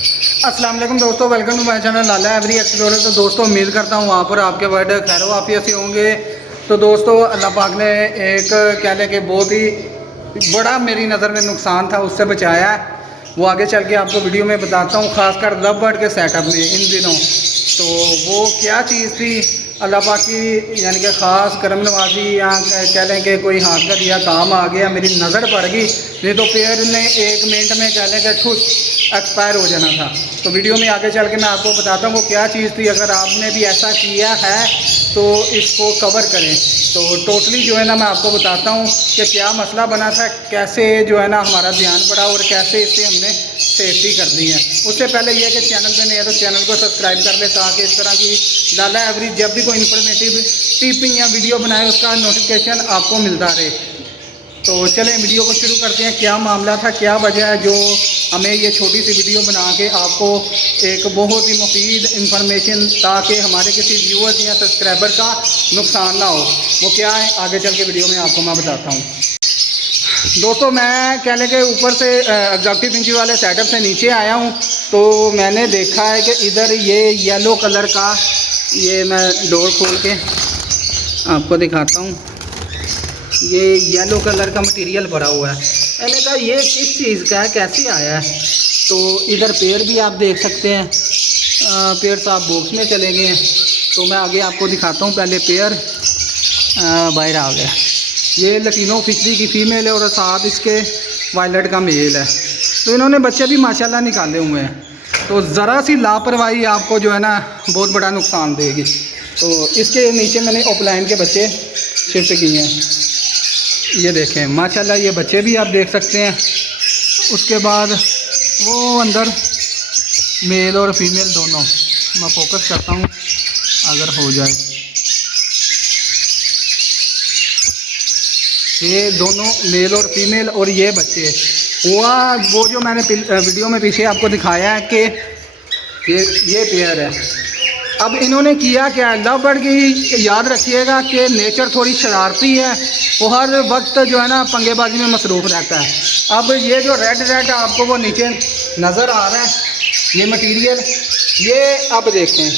अस्सलाम वालेकुम दोस्तों, welcome to my channel Lala every explorer. तो दोस्तों उम्मीद करता हूँ वहाँ पर आपके वर्ड खैर वाफियत से होंगे। तो दोस्तों अल्लाह पाक ने एक कह लें कि बहुत ही बड़ा मेरी नज़र में नुकसान था, उससे बचाया है। वो आगे चल के आपको वीडियो में बताता हूँ, ख़ासकर लव बर्ड के सेटअप में इन दिनों। तो वो क्या चीज़ थी, अल्लाह पाक की यानी कि ख़ास करम नवाजी या कह लें कि कोई हाथ का दिया काम आ गया, मेरी नज़र पड़ गई। नहीं तो पेड़ ने 1 मिनट में कह लें कि ठुस एक्सपायर हो जाना था। तो वीडियो में आगे चल के मैं आपको बताता हूँ वो क्या चीज़ थी। अगर आपने भी ऐसा किया है तो इसको कवर करें। तो टोटली जो है ना मैं आपको बताता हूँ कि क्या मसला बना था, कैसे जो है ना हमारा ध्यान पड़ा और कैसे इससे हमने सेफ्टी कर दी है। उससे पहले यह कि चैनल पे नहीं है तो चैनल को सब्सक्राइब कर ले, ताकि इस तरह की लाला एवरी जब भी कोई इन्फॉर्मेटिव टिप या वीडियो बनाए उसका नोटिफिकेशन आपको मिलता रहे। तो चलें वीडियो को शुरू करते हैं। क्या मामला था, क्या वजह है जो हमें ये छोटी सी वीडियो बना के आपको एक बहुत ही मुफीद इंफॉर्मेशन, ताकि हमारे किसी व्यूअर्स या सब्सक्राइबर का नुकसान ना हो, वो क्या है आगे चल के वीडियो में आपको मैं बताता हूँ। दोस्तों मैं कह लें कि ऊपर से एग्जॉक्टिव इंची वाले सेटअप से नीचे आया हूँ, तो मैंने देखा है कि इधर ये येलो कलर का, ये मैं डोर खोल के आपको दिखाता हूँ, ये येलो कलर का मटेरियल भरा हुआ है। मैंने कहा ये किस चीज़ का है, कैसे आया है। तो इधर पेड़ भी आप देख सकते हैं, पेड़ साहब बॉक्स में चले गए हैं। तो मैं आगे आपको दिखाता हूँ। पहले पेड़ बाहर आ गया। ये लटीनो फिशरी की फ़ीमेल है और साथ इसके वायलट का मेल है। तो इन्होंने बच्चे भी माशाल्लाह निकाले हुए हैं। तो ज़रा सी लापरवाही आपको जो है ना बहुत बड़ा नुकसान देगी। तो इसके नीचे मैंने ऑफलाइन के बच्चे शिफ्ट किए हैं। ये देखें माशाल्लाह, ये बच्चे भी आप देख सकते हैं। उसके बाद वो अंदर मेल और फीमेल दोनों, मैं फोकस करता हूँ अगर हो जाए। ये दोनों मेल और फीमेल और ये बच्चे हुआ वो जो मैंने वीडियो में पीछे आपको दिखाया है कि ये पेयर है। अब इन्होंने किया क्या है, लव बर्ड की याद रखिएगा कि नेचर थोड़ी शरारती है, वो हर वक्त जो है ना पंगेबाजी में मसरूफ़ रहता है। अब ये जो रेड आपको वो नीचे नज़र आ रहा है, ये मटेरियल, ये अब देखें,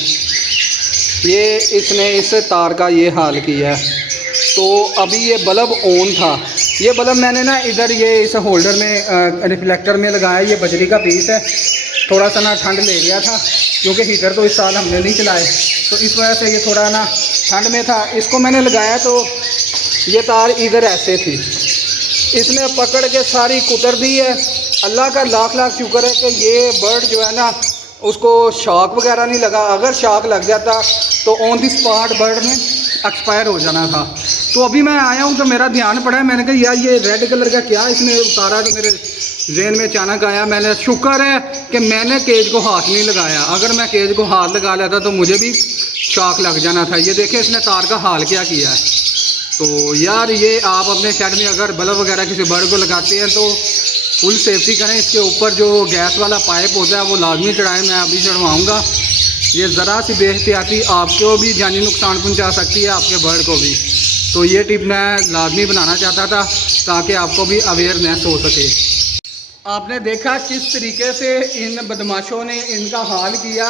ये इसने इस तार का ये हाल किया है। तो अभी ये बल्ब ऑन था, ये बल्ब मैंने ना इधर ये इस होल्डर में रिफ्लेक्टर में लगाया। ये बजरी का पीस है, थोड़ा सा ना ठंड ले गया था क्योंकि हीटर तो इस साल हमने नहीं चलाए, तो इस वजह से ये थोड़ा ना ठंड में था। इसको मैंने लगाया तो ये तार इधर ऐसे थी, इसने पकड़ के सारी कुतर दी है। अल्लाह का लाख लाख शुक्र है कि ये बर्ड जो है ना उसको शॉक वगैरह नहीं लगा। अगर शॉक लग जाता तो ऑन दी स्पॉट बर्ड ने एक्सपायर हो जाना था। तो अभी मैं आया हूँ तो मेरा ध्यान पड़ा है, मैंने कहा यार ये रेड कलर का क्या इसने उतारा, तो मेरे जहन में अचानक आया। मैंने शुक्र है कि मैंने केज को हाथ नहीं लगाया, अगर मैं केज को हाथ लगा लेता तो मुझे भी शॉक लग जाना था। ये देखें इसने तार का हाल क्या किया है। तो यार ये आप अपने शेड में अगर बल्ब वगैरह किसी बर्ड को लगाते हैं तो फुल सेफ्टी करें। इसके ऊपर जो गैस वाला पाइप होता है वो लाजमी चढ़ाएं, मैं अभी चढ़वाऊँगा। ये ज़रा सी बेहतियाती आपको भी जानी नुकसान पहुंचा सकती है, आपके बर्ड को भी। तो ये टिप मैं लाजमी बनाना चाहता था ताकि आपको भी अवेयरनेस हो सके। आपने देखा किस तरीके से इन बदमाशों ने इनका हाल किया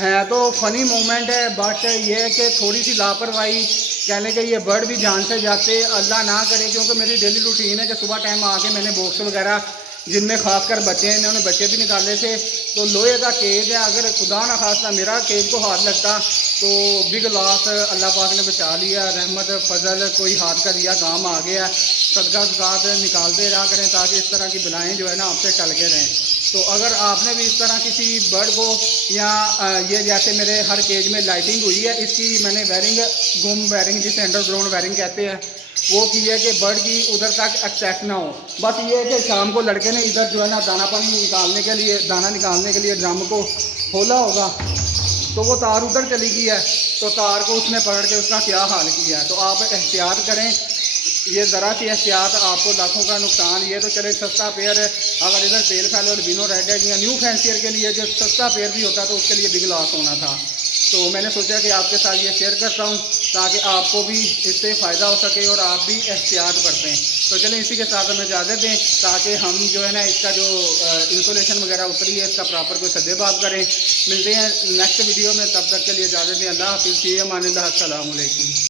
है। तो फ़नी मोमेंट है, बट ये है कि थोड़ी सी लापरवाही कह लें कि ये बर्ड भी जान से जाते, अल्लाह ना करे। क्योंकि मेरी डेली रूटीन है कि सुबह टाइम आके मैंने बॉक्स वगैरह जिनमें खासकर बच्चे हैं, इन्होंने बच्चे भी निकाले थे। तो लोहे का केज है, अगर खुदा ना खास्ता मेरा केज को हाथ लगता तो बिग लॉस, अल्लाह पाक ने बचा लिया। रहमत फजल कोई हाथ का दिया काम आ गया। सदका ज़कात निकालते रहा करें ताकि इस तरह की बलाएँ जो है ना आपसे टल के रहें। तो अगर आपने भी इस तरह किसी बर्ड को या ये जैसे मेरे हर केज में लाइटिंग हुई है, इसकी मैंने वायरिंग, गुम वायरिंग जिसे अंडरग्राउंड वायरिंग कहते हैं, वो की है कि बर्ड की उधर तक एक्सेस ना हो। बस ये है कि शाम को लड़के ने इधर जो है ना दाना पानी निकालने के लिए, दाना निकालने के लिए ड्रम को खोला होगा, तो वो तार उधर चली गई है, तो तार को उसने पकड़ के उसका क्या हाल किया है। तो आप एहतियात करें, ये ज़रा सी एहतियात आपको लाखों का नुकसान। ये तो चले सस्ता पेयर है, अगर इधर पेल फैलो और बिनो रेड है या न्यू फैंसियर के लिए जो सस्ता पेयर भी होता तो उसके लिए बिग लॉस होना था। तो मैंने सोचा कि आपके साथ ये शेयर करता हूँ ताकि आपको भी इससे फ़ायदा हो सके और आप भी एहतियात बरतें। तो चलें इसी के साथ हमें इजाज़त दें ताकि हम जो है ना इसका जो इंसुलेशन वगैरह उतरी है इसका प्रॉपर कोई सद्देबाब करें। मिलते हैं नेक्स्ट वीडियो में, तब तक के लिए इजाज़त दें। अल्लाह हाफ़िज़, अस्सलाम वालेकुम।